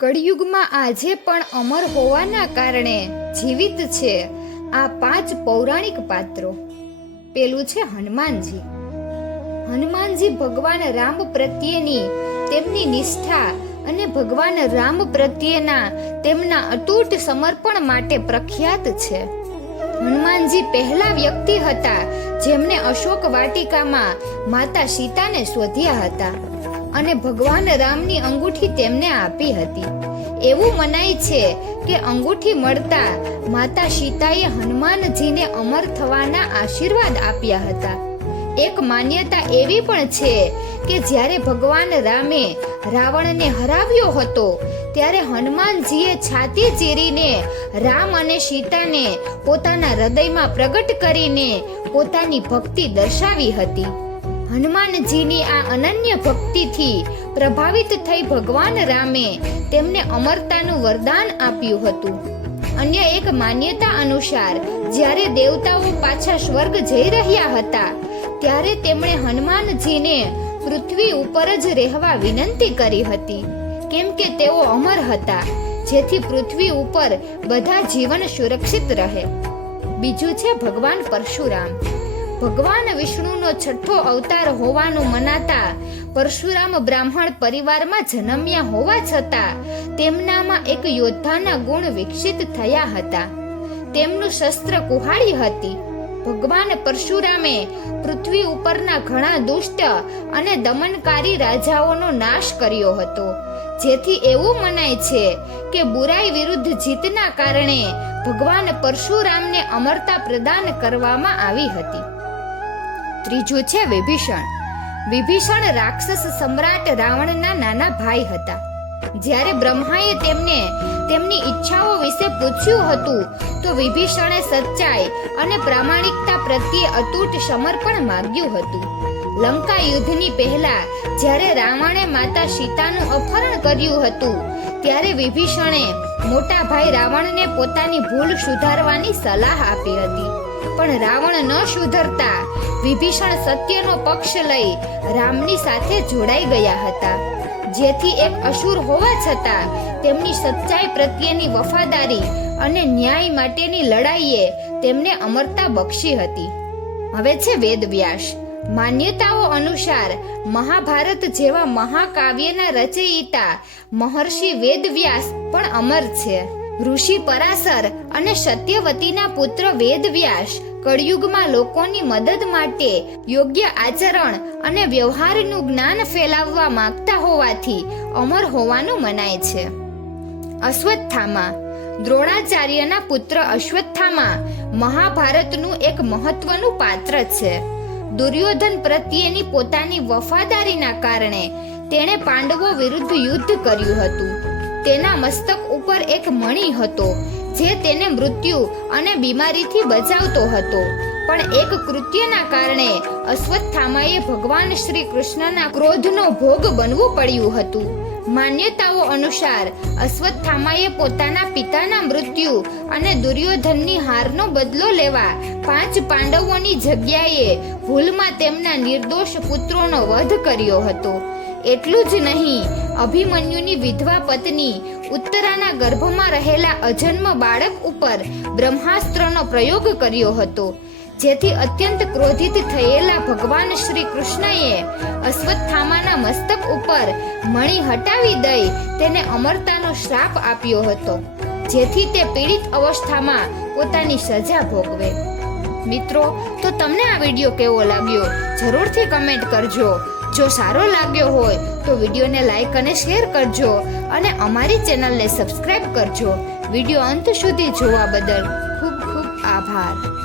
કળિયુગમાં આજે પણ અમર હોવાના કારણે જીવિત છે આ પાંચ પૌરાણિક પાત્રો. પેલું છે હનુમાનજી. હનુમાનજી ભગવાન રામ પ્રત્યેની તેમની નિષ્ઠા અને ભગવાન રામ પ્રત્યેના તેમના અતૂટ સમર્પણ માટે પ્રખ્યાત છે. હનુમાનજી પહેલા વ્યક્તિ હતા જેમણે અશોક વાટિકામાં માતા સીતાને શોધ્યા હતા. અને ભગવાન રામની અંગૂઠી તેમને આપી હતી. એવું મનાય છે કે અંગૂઠી મળતા માતા સીતાએ હનુમાનજીને અમર થવાના આશીર્વાદ આપ્યા હતા. એક માન્યતા એવી પણ છે કે જ્યારે ભગવાન રામે રાવણને હરાવ્યો હતો, ત્યારે હનુમાનજીએ છાતી ચીરીને રામ અને સીતાને પોતાના હૃદયમાં પ્રગટ કરીને પોતાની ભક્તિ દર્શાવી હતી. હનુમાનજીની આ અનન્ય ભક્તિથી પ્રભાવિત થઈ ભગવાન રામે તેમને અમરતાનું વરદાન આપ્યું હતું. અન્ય એક માન્યતા અનુસાર, જ્યારે દેવતાઓ પાછા સ્વર્ગ જઈ રહ્યા હતા, ત્યારે તેમણે હનુમાનજીને પૃથ્વી ઉપર જ રહેવા વિનંતી કરી હતી. કેમ કે તેઓ અમર હતા, જેથી પૃથ્વી ઉપર બધા જીવન સુરક્ષિત રહે. બીજું છે ભગવાન પરશુરામ. ભગવાન વિષ્ણુનો છઠ્ઠો અવતાર હોવાનું મનાતા પરશુરામ બ્રાહ્મણ પરિવારમાં જન્મ્યા હોવા છતાં તેમનામાં એક યોદ્ધાના ગુણ વિકસિત થયા હતા. તેમનું શસ્ત્ર કુહાડી હતી. ભગવાન પરશુરામે પૃથ્વી ઉપરના ઘણા દુષ્ટ અને દમનકારી રાજાઓનો નાશ કર્યો હતો. જેથી એવું મનાય છે કે બુરાઈ વિરુદ્ધ જીતના કારણે ભગવાન પરશુરામને અમરતા પ્રદાન કરવામાં આવી હતી. ત્રીજું છે વિભીષણ. વિભીષણ રાક્ષસ સમ્રાટ રાવણના નાના ભાઈ હતા. જ્યારે બ્રહ્માએ તેમને તેમની ઈચ્છાઓ વિશે પૂછ્યું હતું, તો વિભીષણે સચ્ચાઈ અને પ્રામાણિકતા પ્રત્યે અતૂટ સમર્પણ માંગ્યું હતું. લંકા યુદ્ધની પહેલા, જ્યારે રાવણે માતા સીતાનું અપહરણ કર્યું હતું, ત્યારે વિભીષણે મોટા ભાઈ રાવણને પોતાની ભૂલ સુધારવાની સલાહ આપી હતી. પણ રાવણ ન સુધરતા વિભીષણ સત્યનો પક્ષ લઈ રામની સાથે જોડાઈ ગયા હતા. જેથી એક અસુર હોવા છતાં તેમની સચ્ચાઈ પ્રત્યેની વફાદારી અને ન્યાય માટેની લડાઈએ તેમને અમરતા બક્ષી હતી. હવે છે વેદવ્યાસ. માન્યતાઓ અનુસાર મહાભારત જેવા મહાકાવ્યના રચયિતા મહર્ષિ વેદવ્યાસ પણ અમર છે. ઋષિ પરાશર અને સત્યવતીના પુત્ર વેદવ્યાસ કળિયુગમાં લોકોની મદદ માટે યોગ્ય આચરણ અને વ્યવહારનું જ્ઞાન ફેલાવવા માંગતા હોવાથી અમર હોવાનું મનાય છે. અશ્વત્થામા. દ્રોણાચાર્યના પુત્ર અશ્વત્થામા મહાભારતનું એક મહત્વનું પાત્ર છે. દુર્યોધન પ્રત્યેની પોતાની વફાદારીના કારણે તેણે પાંડવો વિરુદ્ધ યુદ્ધ કર્યું હતું. તેના મસ્તક ઉપર એક મણી હતો, જે તેને મૃત્યુ અને બીમારીથી બચાવતો હતો. પણ એક કૃત્યના કારણે અશ્વત્થામાએ ભગવાન શ્રી કૃષ્ણના ક્રોધનો ભોગ બનવું પડ્યું હતું. માન્યતાઓ અનુસાર, અશ્વત્થામાએ પોતાના પિતાના મૃત્યુ અને દુર્યોધનની હારનો બદલો લેવા પાંચ પાંડવોની જગ્યાએ ભૂલમાં તેમના નિર્દોષ પુત્રોનો વધ કર્યો હતો. એટલું જ નહીં અભિમન્યુની વિધવા પત્ની ઉત્તરાના ગર્ભમાં રહેલા અજન્મ બાળક ઉપર બ્રહ્માસ્ત્રનો પ્રયોગ કર્યો હતો, જેથી અત્યંત ક્રોધિત થયેલા ભગવાન શ્રી કૃષ્ણએ અશ્વત્થામાના મસ્તક ઉપર મણી હટાવી દઈ તેને અમરતાનો શ્રાપ આપ્યો હતો, જેથી તે પીડિત અવસ્થામાં પોતાની સજા ભોગવે. મિત્રો, તો તમને આ વીડિયો કેવો લાગ્યો? જરૂરથી કમેન્ટ કરજો. જો સારો લાગ્યો હોય તો વિડીયોને લાઈક અને શેર કરજો અને અમારી ચેનલને સબસ્ક્રાઈબ કરજો. વીડિયો અંત સુધી જોવા બદલ ખૂબ ખૂબ આભાર.